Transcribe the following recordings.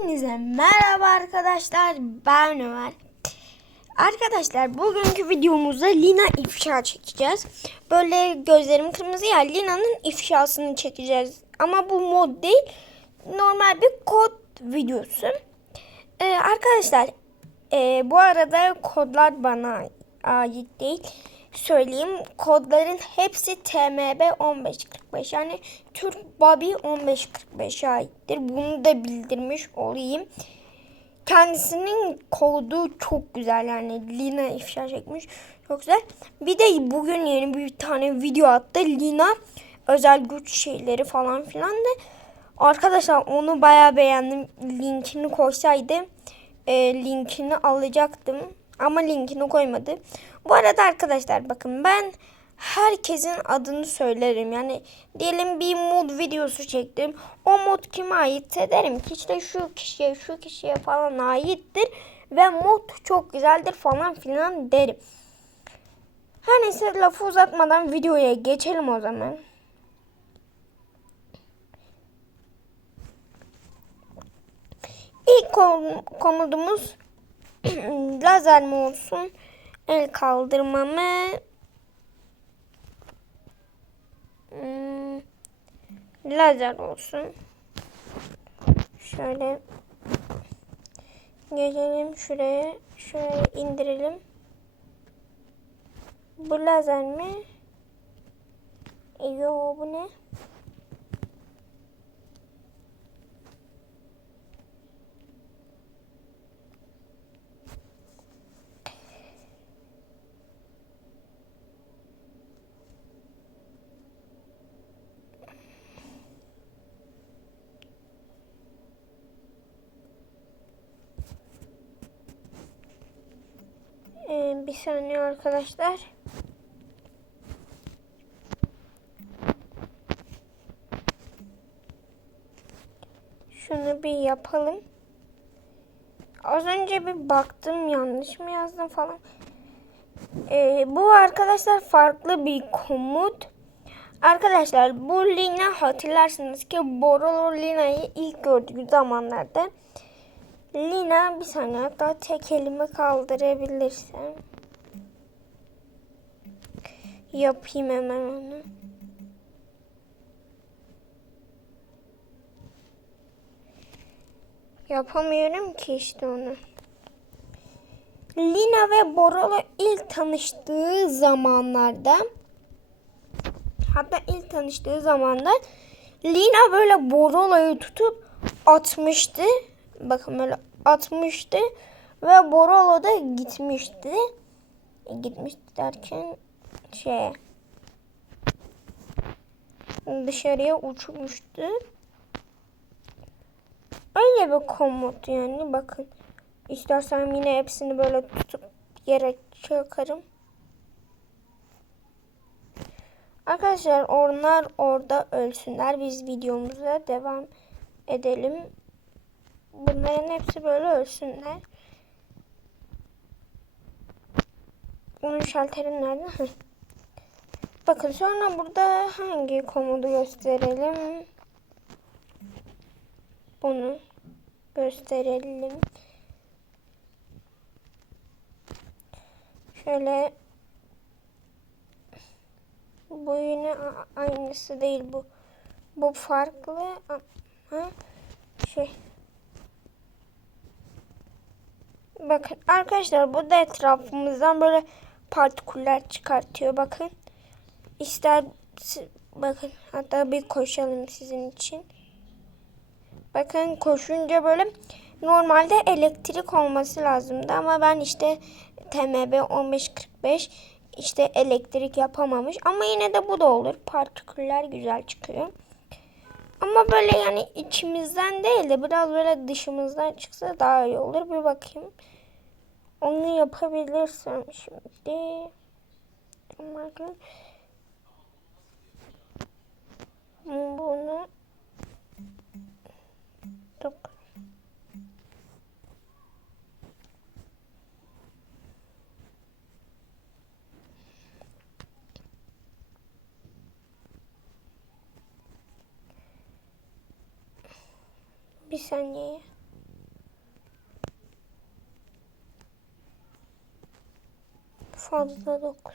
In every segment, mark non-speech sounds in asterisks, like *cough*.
Hepinize merhaba arkadaşlar. Ben Ömer. Arkadaşlar bugünkü videomuzda Lina ifşa çekeceğiz. Böyle gözlerim kırmızı ya Lina'nın ifşasını çekeceğiz. Ama bu mod değil. Normal bir kod videosu. Ee, arkadaşlar e, bu arada kodlar bana ait değil. Söyleyeyim kodların hepsi TMB 1545 yani Türk Bobby 1545 aittir. Bunu da bildirmiş olayım. Kendisinin kodu çok güzel yani Lina ifşa çekmiş. Çok güzel. Bir de bugün yeni bir tane video attı. Lina özel güç şeyleri falan filan da. Arkadaşlar onu bayağı beğendim. Linkini koysaydı e, linkini alacaktım. Ama linkini koymadı. Bu arada arkadaşlar bakın ben herkesin adını söylerim. Yani diyelim bir mod videosu çektim. O mod kime aitse derim ki işte şu kişiye şu kişiye falan aittir. Ve mod çok güzeldir falan filan derim. Her neyse lafı uzatmadan videoya geçelim o zaman. İlk kom- komudumuz *clears throat* lazer mi olsun? El kaldırma mı? Hmm, lazer olsun. Şöyle gelelim şuraya. Şöyle indirelim. Bu lazer mi? Yo bu ne? Bir saniye arkadaşlar. Şunu bir yapalım. Az önce bir baktım yanlış mı yazdım falan. Ee, bu arkadaşlar farklı bir komut. Arkadaşlar bu Lina hatırlarsınız ki Borolo Lina'yı ilk gördüğü zamanlarda Lina bir saniye hatta tek elimi kaldırabilirsem yapayım hemen onu. Yapamıyorum ki işte onu. Lina ve Borolo ilk tanıştığı zamanlarda hatta ilk tanıştığı zamanlar Lina böyle Borolo'yu tutup atmıştı. Bakın böyle atmıştı ve Borolo da gitmişti. E, gitmişti derken şey dışarıya uçmuştu. Öyle bir komut yani bakın. İstersem yine hepsini böyle tutup yere çakarım. Arkadaşlar onlar orada ölsünler. Biz videomuza devam edelim. Bunların hepsi böyle ölsünler. Bunun şalteri nerede? Bakın sonra burada hangi komodu gösterelim? Bunu gösterelim. Şöyle bu yine aynısı değil bu. Bu farklı ama şey Bakın arkadaşlar bu da etrafımızdan böyle partikuller çıkartıyor. Bakın. İster bakın hatta bir koşalım sizin için. Bakın koşunca böyle normalde elektrik olması lazımdı ama ben işte TMB 1545 işte elektrik yapamamış ama yine de bu da olur. Partiküller güzel çıkıyor. Ama böyle yani içimizden değil de biraz böyle dışımızdan çıksa daha iyi olur. Bir bakayım. Onu yapabilirsem şimdi. Bakın. Bunu Dur. Bir saniye. Fazla 9.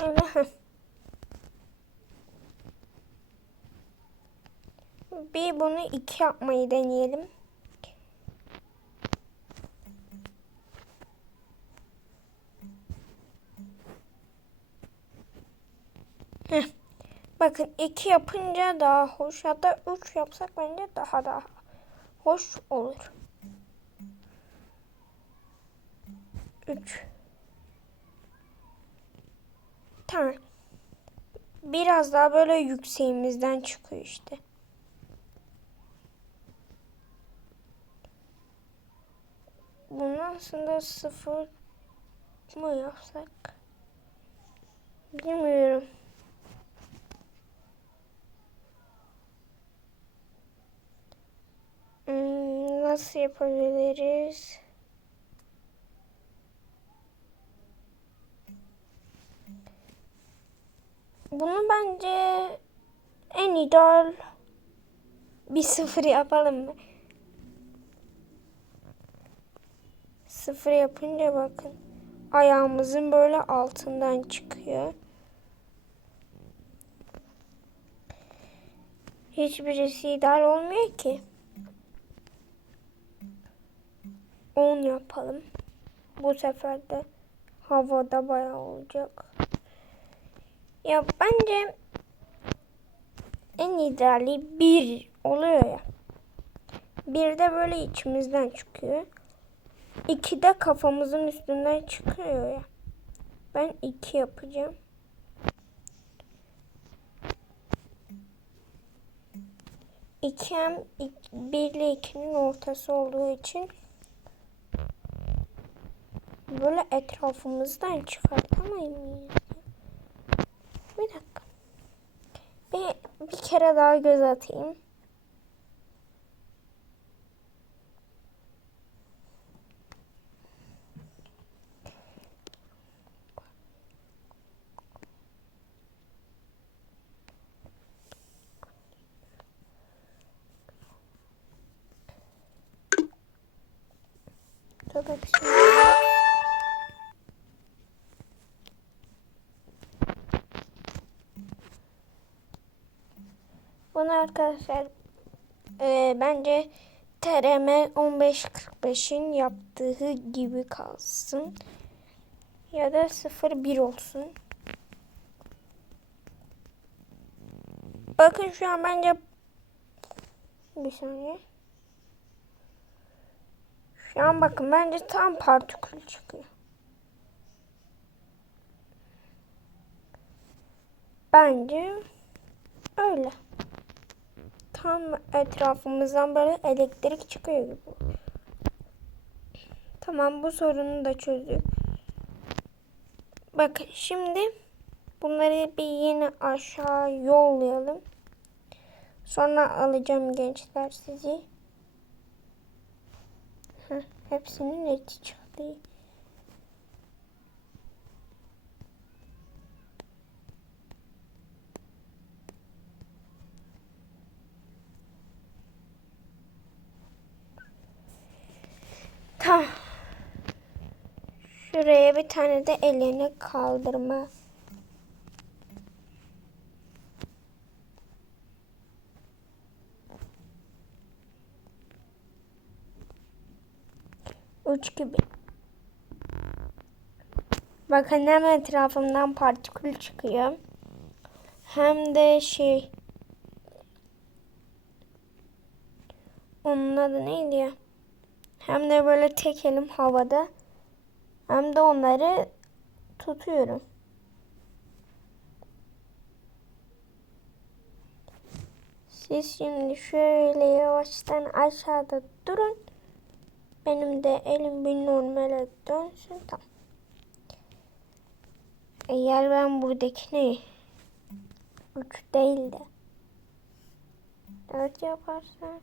Şöyle. *laughs* Bir bunu iki yapmayı deneyelim. Heh. Bakın iki yapınca daha hoş. Hatta üç yapsak bence daha daha hoş olur. Üç. Tamam. Biraz daha böyle yükseğimizden çıkıyor işte. Bunu aslında sıfır mı yapsak? Bilmiyorum. Hmm, nasıl yapabiliriz? Bunu bence en ideal bir sıfır yapalım mı? Sıfır yapınca bakın ayağımızın böyle altından çıkıyor. Hiçbirisi ideal olmuyor ki. 10 yapalım. Bu sefer de havada bayağı olacak. Ya bence en ideali bir oluyor ya. Bir de böyle içimizden çıkıyor. İki de kafamızın üstünden çıkıyor ya. Ben iki yapacağım. İki hem bir ile ikinin ortası olduğu için böyle etrafımızdan çıkartamayız. Bir dakika. Bir, bir kere daha göz atayım. Tövbe bismillah. Bunu arkadaşlar e, bence TRM 1545'in yaptığı gibi kalsın. Ya da 01 olsun. Bakın şu an bence bir saniye. Şu an bakın bence tam partikül çıkıyor. Bence öyle. Tam etrafımızdan böyle elektrik çıkıyor gibi. Tamam bu sorunu da çözdük. Bakın şimdi bunları bir yine aşağı yollayalım. Sonra alacağım gençler sizi. Heh, hepsinin eti çıktı. Tamam. Şuraya bir tane de elini kaldırma. Uç gibi. Bakın hem etrafımdan partikül çıkıyor. Hem de şey. Onun adı neydi ya? Hem de böyle tek elim havada. Hem de onları tutuyorum. Siz şimdi şöyle yavaştan aşağıda durun. Benim de elim bir normale dönsün. Tamam. Eğer ben buradakini 3 değil de 4 yaparsam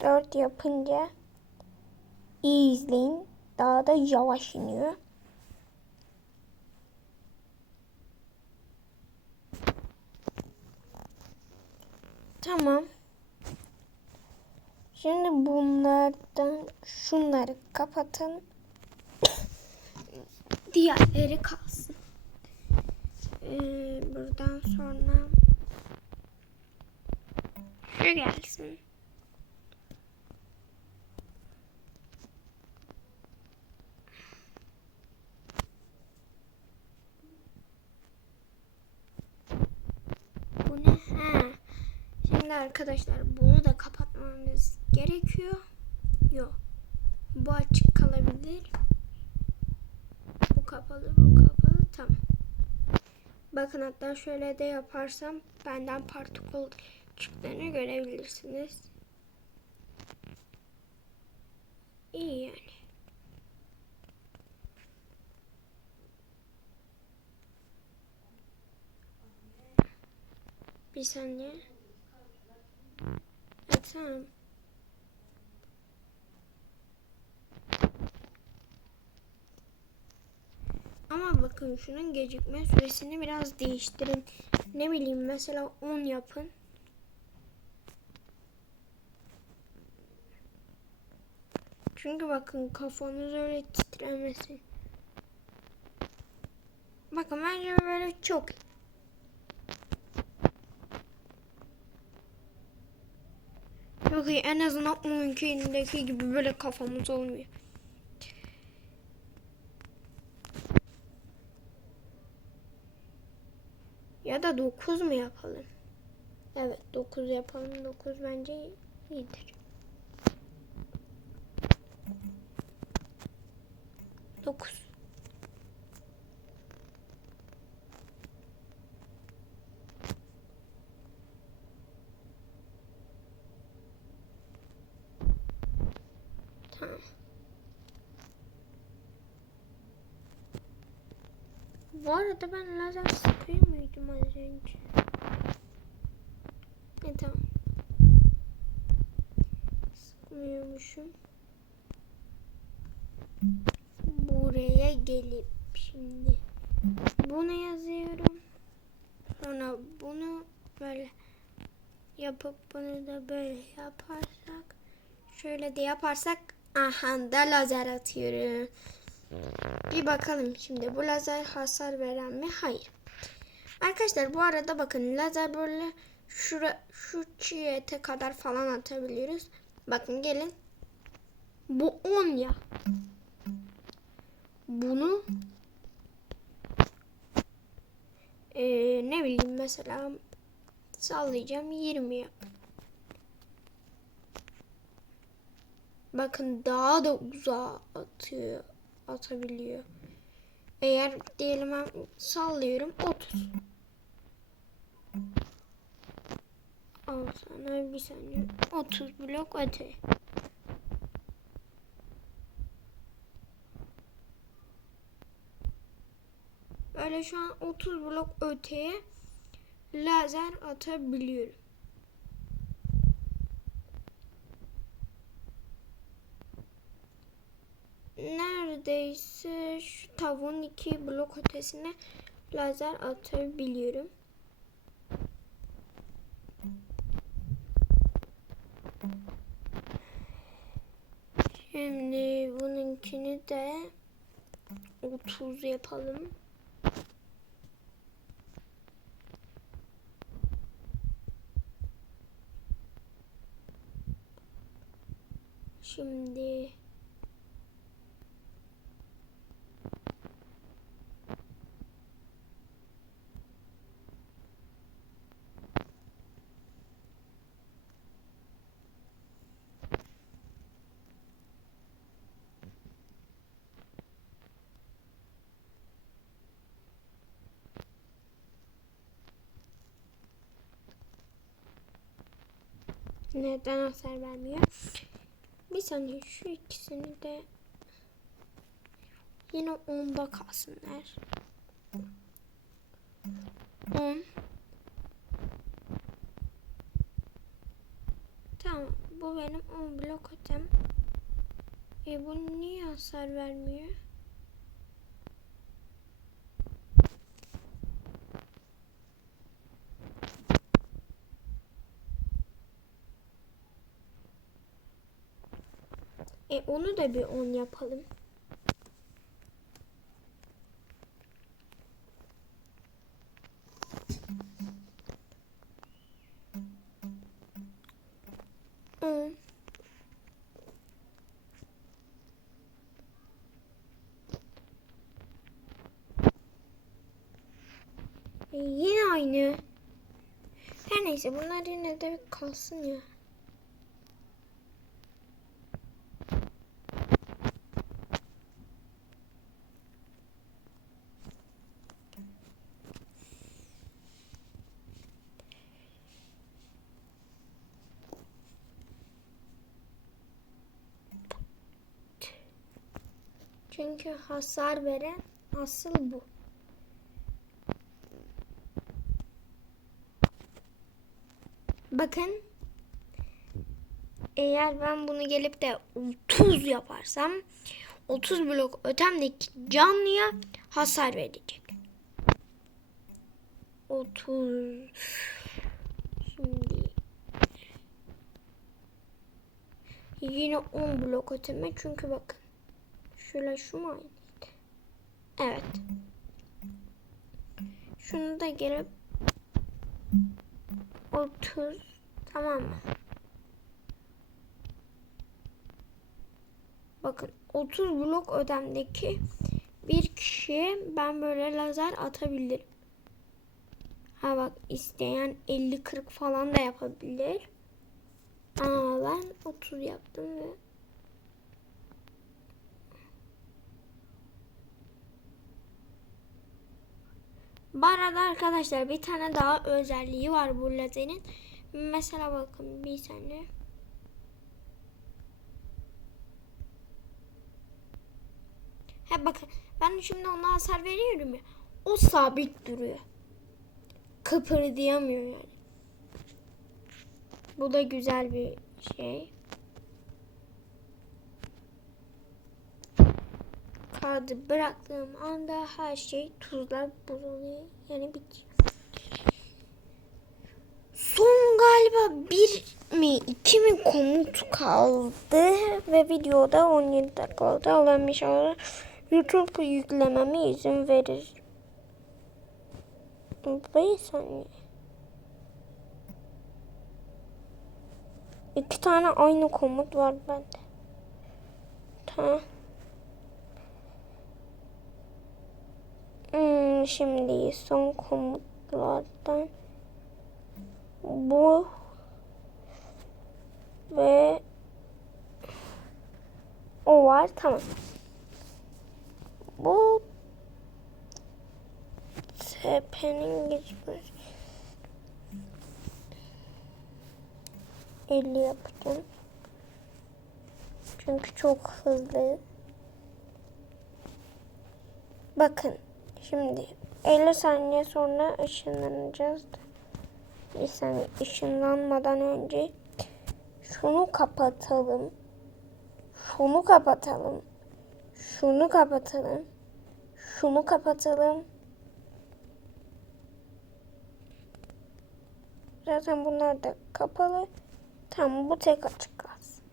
Dört yapınca iyi izleyin. Daha da yavaş iniyor. Tamam. Şimdi bunlardan şunları kapatın. *coughs* Diğerleri kalsın. Ee, buradan sonra şu gelsin. Bu ne? Ha. Şimdi arkadaşlar bunu da kapatmamız gerekiyor. Yok. Bu açık kalabilir. Bu kapalı, bu kapalı. Tamam. Bakın hatta şöyle de yaparsam benden partikül çıktığını görebilirsiniz. İyi yani. Bir saniye. Evet tamam. Ama bakın şunun gecikme süresini biraz değiştirin. Ne bileyim mesela 10 yapın. Çünkü bakın kafanız öyle titremesin. Bakın bence böyle çok. Yok en azından 12'indeki gibi böyle kafamız olmuyor. Ya da 9 mu yapalım? Evet 9 yapalım. 9 bence iyidir. 9. Tamam. Bu arada ben lazer sıkıyor muydum az önce? E tamam. Sıkmıyormuşum. Buraya gelip şimdi bunu yazıyorum. Sonra bunu böyle yapıp bunu da böyle yaparsak şöyle de yaparsak aha da lazer atıyorum. Bir bakalım şimdi bu lazer hasar veren mi? Hayır. Arkadaşlar bu arada bakın lazer böyle şura, şu çiğete kadar falan atabiliyoruz. Bakın gelin. Bu 10 ya. Bunu ee, ne bileyim mesela sallayacağım 20 yap. Bakın daha da uzağa atıyor, atabiliyor. Eğer diyelim ben sallıyorum 30. Al sana bir saniye. 30 blok öte. Böyle şu an 30 blok öteye lazer atabiliyorum. Neredeyse şu tavuğun iki blok ötesine lazer atabiliyorum. Şimdi bununkini de 30 yapalım. Şimdi neden hasar vermiyor? Bir saniye şu ikisini de yine onda kalsınlar. 10 Tamam. bu benim 10 blok ötem. E bu niye hasar vermiyor? E onu da bir 10 yapalım. On. E, yine aynı. Her neyse bunlar yine de kalsın ya. Çünkü hasar veren asıl bu. Bakın eğer ben bunu gelip de 30 yaparsam 30 blok ötemdeki canlıya hasar verecek. 30 Şimdi yine 10 blok öteme çünkü bakın şöyle şu mu aynıydı? Evet. Şunu da gelip 30 tamam mı? Bakın 30 blok ödemdeki bir kişiye ben böyle lazer atabilirim. Ha bak isteyen 50-40 falan da yapabilir. Ama ben 30 yaptım ve Bu arada arkadaşlar bir tane daha özelliği var bu lazerin. Mesela bakın bir saniye. Ha bakın ben şimdi ona hasar veriyorum ya. O sabit duruyor. Kıpırdayamıyor yani. Bu da güzel bir şey. Kağıdı bıraktığım anda her şey tuzlar bulunuyor. Yani bitiyor. Son galiba bir mi iki mi komut kaldı ve videoda 17 dakika oldu. Allah'ım inşallah YouTube yüklememe izin verir. Bir saniye. İki tane aynı komut var bende. Tamam. Hmm, şimdi son komutlardan bu ve o var tamam. Bu tepenin geçmiş 50 yapacağım. Çünkü çok hızlı. Bakın şimdi 50 saniye sonra ışınlanacağız. Bir saniye ışınlanmadan önce şunu kapatalım. Şunu kapatalım. Şunu kapatalım. Şunu kapatalım. Zaten bunlar da kapalı. Tamam bu tek açık kalsın.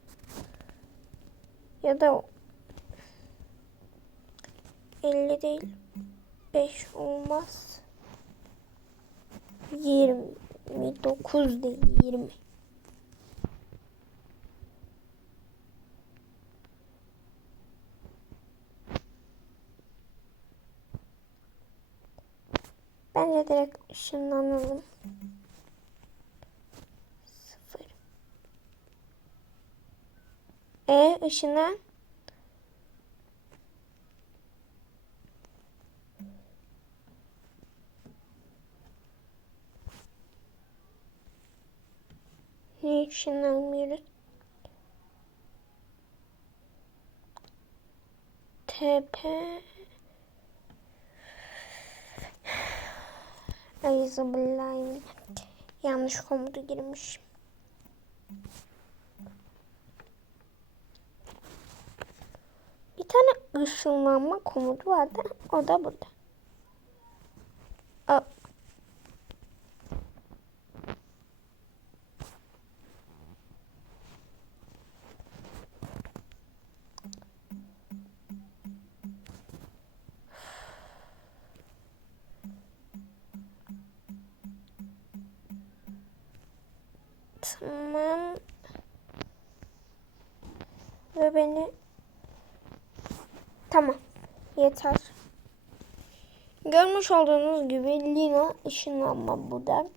Ya da 50 değil 5 olmaz. 29 değil 20. Bence direkt ışınlanalım. Sıfır. E ışından Niye için almıyoruz? TP Eyzabillahi Yanlış komutu girmişim. Bir tane ışınlanma komutu vardı. O da burada. Aa, Tamam. Ve beni Tamam. Yeter. Görmüş olduğunuz gibi Lina ışınlanma bu da.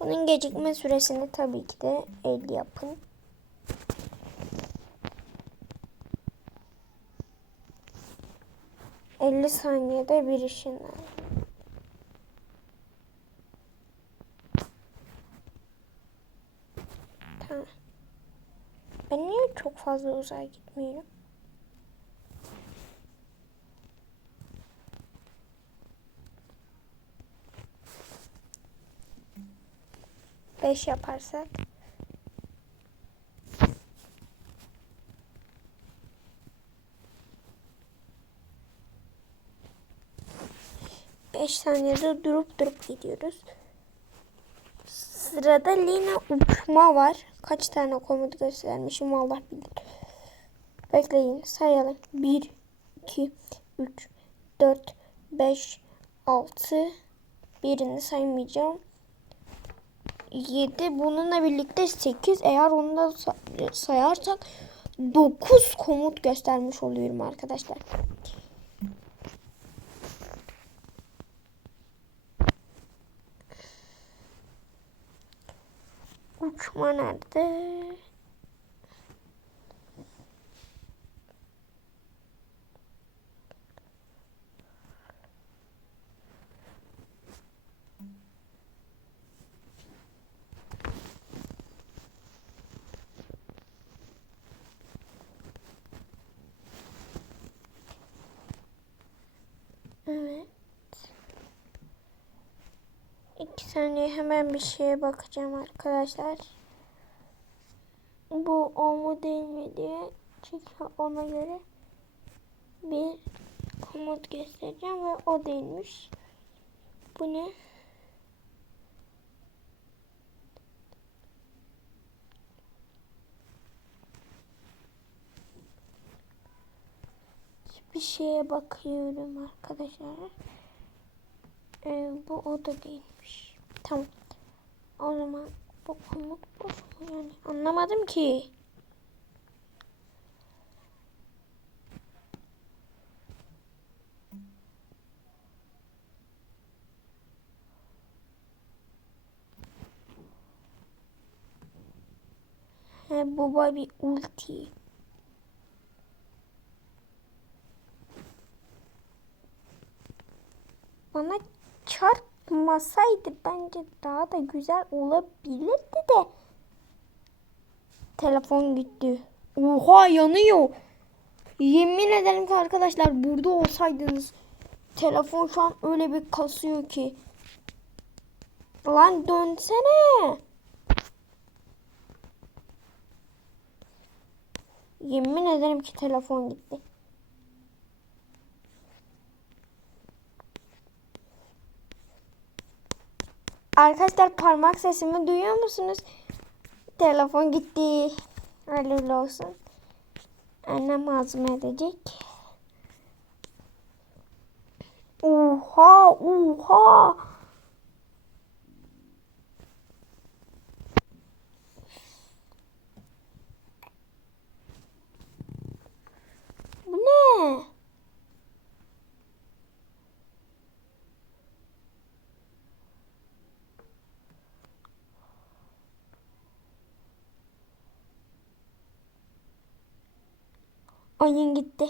Bunun gecikme süresini tabii ki de 50 yapın. ...50 saniyede bir ışınlan. Tamam. Ben niye çok fazla uzağa gitmiyorum? Beş yaparsak. Beş saniyede durup durup gidiyoruz. Sırada Lina uçma var. Kaç tane komut göstermişim Allah bilir. Bekleyin sayalım. 1, 2, 3, 4, 5, 6. Birini saymayacağım. 7 bununla birlikte 8 eğer onu da sa- sayarsak 9 komut göstermiş oluyorum arkadaşlar. Uçma nerede? Evet. İki saniye hemen bir şeye bakacağım arkadaşlar. Bu o mu değil mi diye. Çünkü ona göre bir komut göstereceğim ve o değilmiş. Bu ne? Bir şeye bakıyorum arkadaşlar. Ee, bu o da değilmiş. Tamam. O zaman bu bu mu yani? Anlamadım ki. He, bu bir ulti. Bana çarpmasaydı bence daha da güzel olabilirdi de. Telefon gitti. Oha yanıyor. Yemin ederim ki arkadaşlar burada olsaydınız telefon şu an öyle bir kasıyor ki. Lan dönsene. Yemin ederim ki telefon gitti. Arkadaşlar parmak sesimi duyuyor musunuz? Telefon gitti. Hayırlı olsun. Annem ağzıma edecek. Oha oha. Bu ne? Oyun gitti.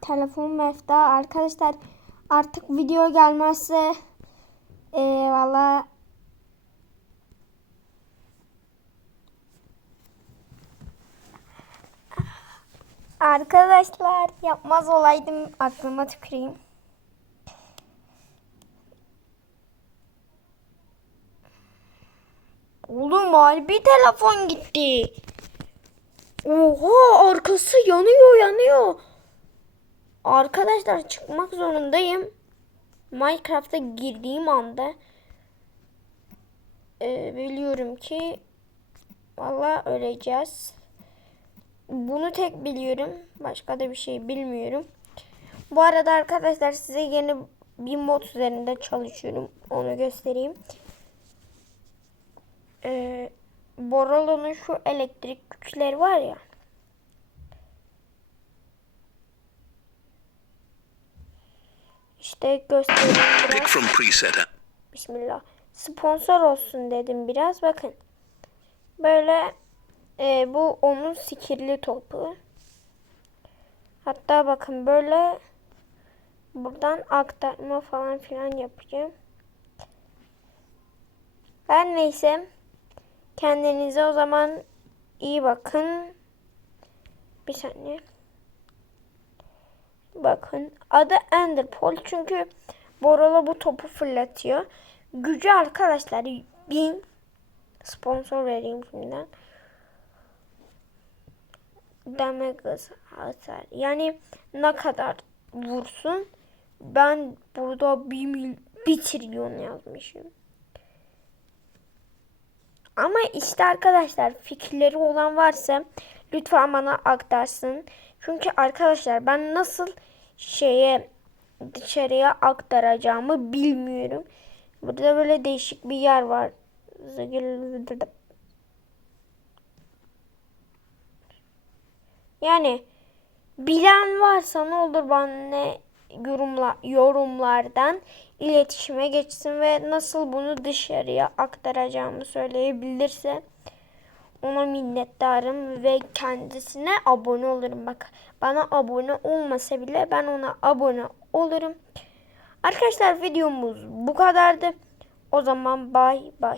Telefon mefta. Arkadaşlar artık video gelmezse e, valla Arkadaşlar yapmaz olaydım aklıma tüküreyim. Oğlum harbi telefon gitti. Oha arkası yanıyor yanıyor. Arkadaşlar çıkmak zorundayım. Minecraft'a girdiğim anda e, biliyorum ki valla öleceğiz. Bunu tek biliyorum. Başka da bir şey bilmiyorum. Bu arada arkadaşlar size yeni bir mod üzerinde çalışıyorum. Onu göstereyim. Ee, Boralo'nun şu elektrik güçleri var ya. İşte göstereyim biraz. from preset. Bismillah. Sponsor olsun dedim biraz. Bakın. Böyle e, bu onun sikirli topu. Hatta bakın böyle buradan aktarma falan filan yapacağım. Her neyse. Kendinize o zaman iyi bakın. Bir saniye. Bakın adı Enderpol çünkü Borala bu topu fırlatıyor. Gücü arkadaşlar bin sponsor vereyim şimdiden. Damage hasar. Yani ne kadar vursun. Ben burada bir, mil, bir trilyon yazmışım. Ama işte arkadaşlar fikirleri olan varsa lütfen bana aktarsın. Çünkü arkadaşlar ben nasıl şeye dışarıya aktaracağımı bilmiyorum. Burada böyle değişik bir yer var. Yani bilen varsa ne olur bana yorumla, yorumlardan iletişime geçsin ve nasıl bunu dışarıya aktaracağımı söyleyebilirse ona minnettarım ve kendisine abone olurum. Bak bana abone olmasa bile ben ona abone olurum. Arkadaşlar videomuz bu kadardı. O zaman bay bay.